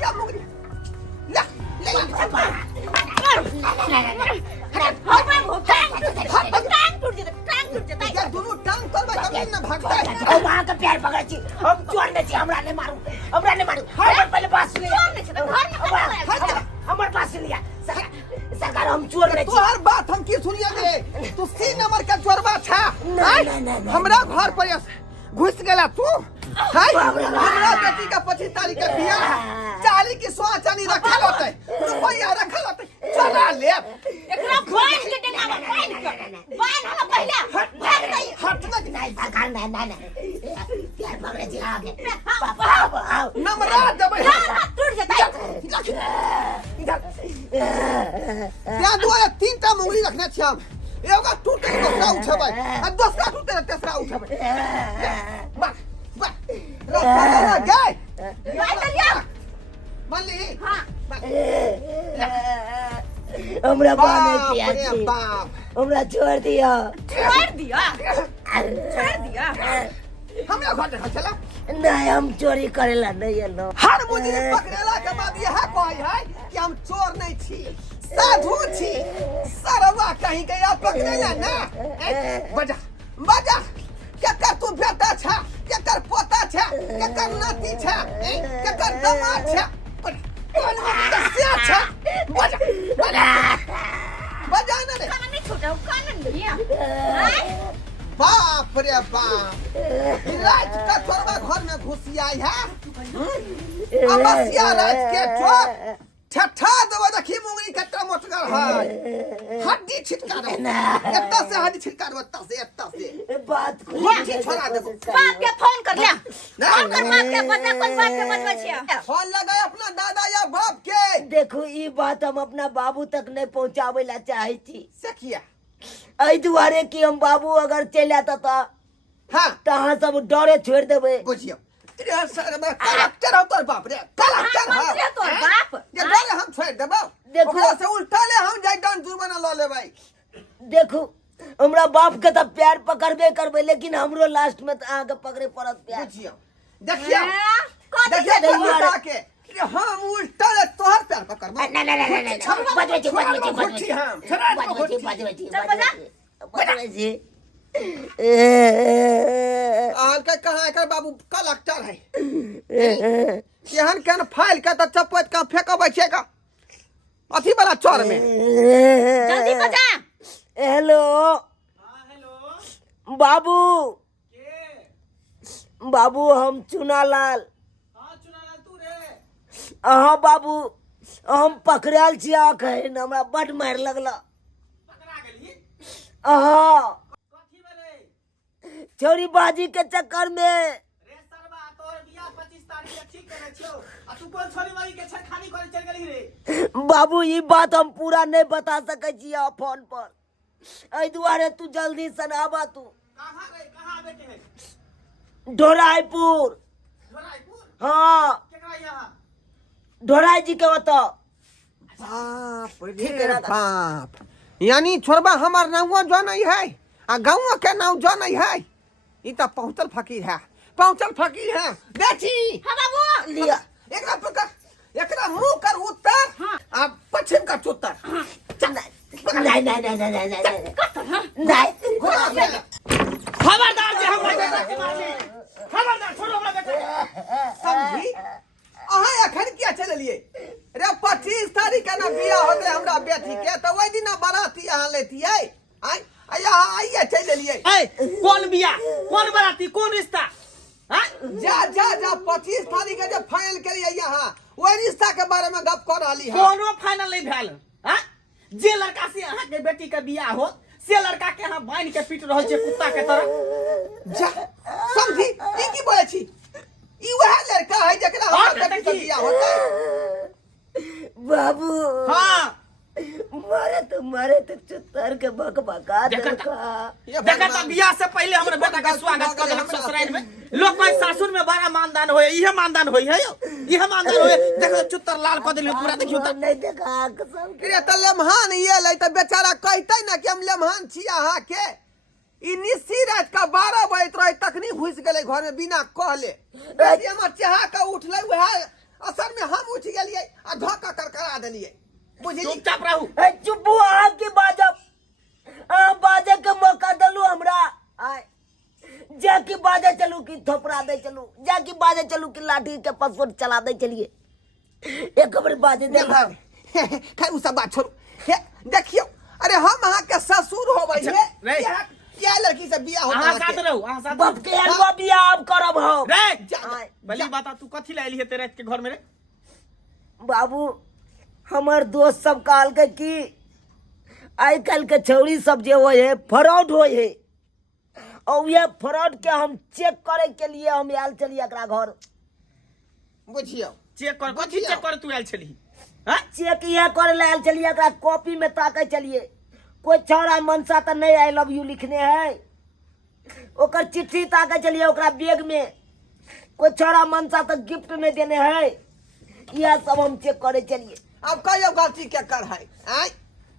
या मुंगरी ले ले दोनों टांग कर ना भागता है वहां का प्यार पकड़ी हम चोर नहीं हमरा ने मारू पहले पास हमारे पास लिया सरकार हम चोर नहीं तो हर बात हम की सुनिए दे तू सी नंबर का चोरबा छा हमरा घर पर घुस गेला तू हाय हमरा बेटी का 25 तारीख का बियाह है चाली की सोना चांदी रखल होते रुपया रखल होते चला ले एकरा खोल के देना खोल के बान हम पहले हट ना नहीं सरकार नहीं प्यार पकड़े जी आगे नंबर दबे टूट जाता त्या दुआरे तीनटा मुंगली रखना छ हम एगो टूटे दूसरा उठाबे आ दूसरा टूटे तेसरा उठाबे बस रास्ता गए मल्ली हां हमरा बाने किया हमरा छोड़ दिया हमरा घर देखा चला नहीं हम चोरी करेला नहीं लो हर मुझे पकड़ेला के बाद यह कहै है कि हम चोर नहीं छी साधु छी सरवा कहीं गया पकड़ेला ना बजा केकर तू बेटा छ केकर पोता छ केकर नाती छ केकर दामाद छ कौन से छ बजा ना रे कान नहीं छोटा कान नहीं बाप रे बाप रात का चोरवा घर में घुसियाई है अमसिया रात के चोर ठठा दवा देखी मुंगली कतरा मोटगर है हड्डी छिटका दे एत्ता से हड्डी छिटका दे एत्ता से बात हड्डी छोड़ा दे बाप के फोन कर लिया फोन कर बाप के बता कोई बात के बतवा छिया फोन लगाए अपना दादा या बाप के देखो ई बात हम अपना बाबू तक नहीं पहुंचावे ला चाहे थी से किया आई दुआरे कि हम बाबू अगर चल आता था हां तहां सब डरे छोड़ देबे बुझियो रे सर में कलेक्टर हो तोर बाप रे कलेक्टर हो तोर बाप ये डरे हम छोड़ देबो देखो ओकरा से उल्टा ले हम जाय डांस जुर्माना ल ले भाई देखो हमरा बाप के तो प्यार पकड़बे करबे लेकिन हमरो लास्ट में तो आगे पकड़े पड़त प्यार बुझियो देखियो के हम उल्टा ले तोहर प्यार पकड़बो नहीं बजबे आल के कहां एकर बाबू कलेक्टर है केहन केहन फाइल का त चपत का फेंकबै छै का अथी वाला चोर में जल्दी बजा हेलो बाबू बाबू हम चुनालाल तू रे हाँ बाबू हम पकड़ल छिया कहन हमरा बड मार लगला पकड़ा गेली हाँ कथी भेलै छोरी बाजी के चक्कर में रे सरवा तोर बियाह 25 तारीख के ठीक करे छियो आ तू कोन छोरी वाली के छेड़खानी करे चल गेली रे बाबू ये बात हम पूरा नहीं बता सके छिया फोन पर ऐ दुआरे तू जल्दी से आबा तू कहां आवे के है ढोराईपुर ढोराईपुर हाँ केकरा यहां ढोराई जी के बता बाप रे बाप यानी छोरबा हमार नाम जो नहीं है आ गांव के नाम जो नहीं है ई त पहुंचल फकीर है बेटी हां बाबू लिया एकरा पकड़ एकरा मुंह कर उत्तर आ पश्चिम का चुत्तर नहीं खबरदार जे हम बेटा के मारली खबरदार छोड़ो हमरा बेटा समझी अहाँ एखन किया चललिए रे 25 तारीख के ना बियाह होते हमरा बेटी के त ओइ दिन बाराती अहाँ लेतिए आइए चल लेलिए कौन बियाह कौन बराती कौन रिश्ता हां जा 25 तारीख के जब फाइनल करिए यहाँ ओइ रिश्ता के बारे में गप कर रहली है कोनो फाइनल नहीं भेल हां जे लड़का से अहाँ के बेटी के बियाह हो से लड़का के अहाँ बांध के पीट रहल छै कुत्ता के तरह जा समझी ई की बोले छी ई वह लड़का है जकरा हमरा बेटी के बियाह होता बाबू हां मारे तो चुत्तर के बकबका देखा देखा बियाह से पहले हमरे बेटा का स्वागत कर हम ससुराल में लोग कोई सासुर में बड़ा मानदान होय इहे मानदान होय है इहे मानदान होय देखो चुत्तर लाल क देले पूरा देखियो त नहीं देखा कसम रे त लेमहान ये ले त बेचारा कहतै ना कि हम लेमहान छी अहाँ के ई निस्सी रात का 12 बजे रहे तखनी घुस गेले घर में बिना कहले बेटी हमर चाहा के उठले वह असर में हम उठ गेलिए आ धक्का करकरा देलिए बुझली चुपचाप रहू ए चुप हो आपकी बाजब आ बाजे के मौका दलू हमरा आय जाकी बाजे चलू की थोपड़ा दे चलू जाकी बाजे चलू की लाठी के पसवट चला दे चलिए एक बार बाजे दे भाग खाई उ सब बात छोड़ो हे देखियो अरे हम अहाँ के ससुर होबै अच्छा, हे रे। क्या लड़की से बियाह होता अहाँ साथ रहू अहाँ साथ बाप के अलवा बियाह अब करब हम रे जा- बली बात तू कथी ला एली है तेरे के घर में रे बाबू हमार दोस्त सब कहल के कि आई कल के छौरी सब जे होए है फ्रॉड होए है और ये फ्रॉड के हम चेक करे के लिए हम आयल चलिए एकरा घर बुझियो चेक कर कथी बुझियो। चेक कर तू आयल छली हां चेक ये करे ले आयल चलिए एकरा कॉपी में ताके चलिए कोई छौरा मनसा तो नहीं आई लव यू लिखने है ओकर चिट्ठी ताके चलिए ओकरा बैग में कोई छौरा मनसा तो गिफ्ट नहीं देने है यह सब हम चेक करे चलिए अब कहियो गलती के कर है आय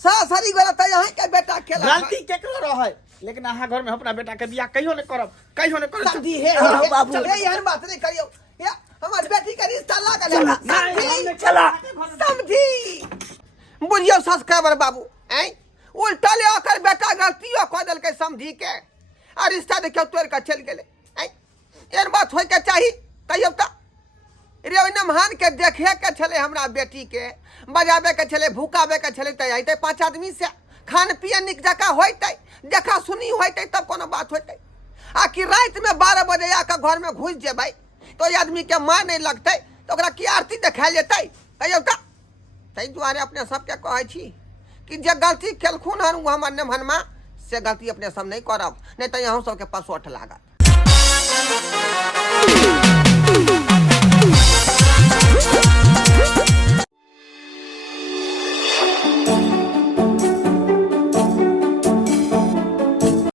सासरी गलत है यहीं के बेटा केला गलती केकरो रह लेकिन अहाँ घर में अपना बेटा के बियाह कहियो नहीं करब कहियो नहीं करब समझी है हाँ, बाबू। चल यहन बात नहीं करियो या हमार बेटी का रिश्ता लागल है समझी चला समझी बुझियो सब्सक्राइबर बाबू आय उल्टा ले ओकर बेटा गलतियो क देल के समझी के आ रिश्ता देखियो तोड़ के चल गेले आय एहन बात होय के चाही कहियो त रे ओइना महान के देखे के छले हमरा बेटी के बजाबे के छले भूकाबे के छले त आइते 5 आदमी से खान पियन निक जका होइते देखा सुनी होइते तब कोनो बात होइते आ कि रात में 12 बजे आके घर में घुस जेबै तो ये आदमी के मां नहीं लगते तो ओकरा की आरती देखाय लेतै कहियो त तै दुआरे अपने सबके कहै छी कि जे गलती केलखुन हन उ हमर नमहनमा से गलती अपने सब नहीं करब नहीं तो यहाँ सबके पसोट लागत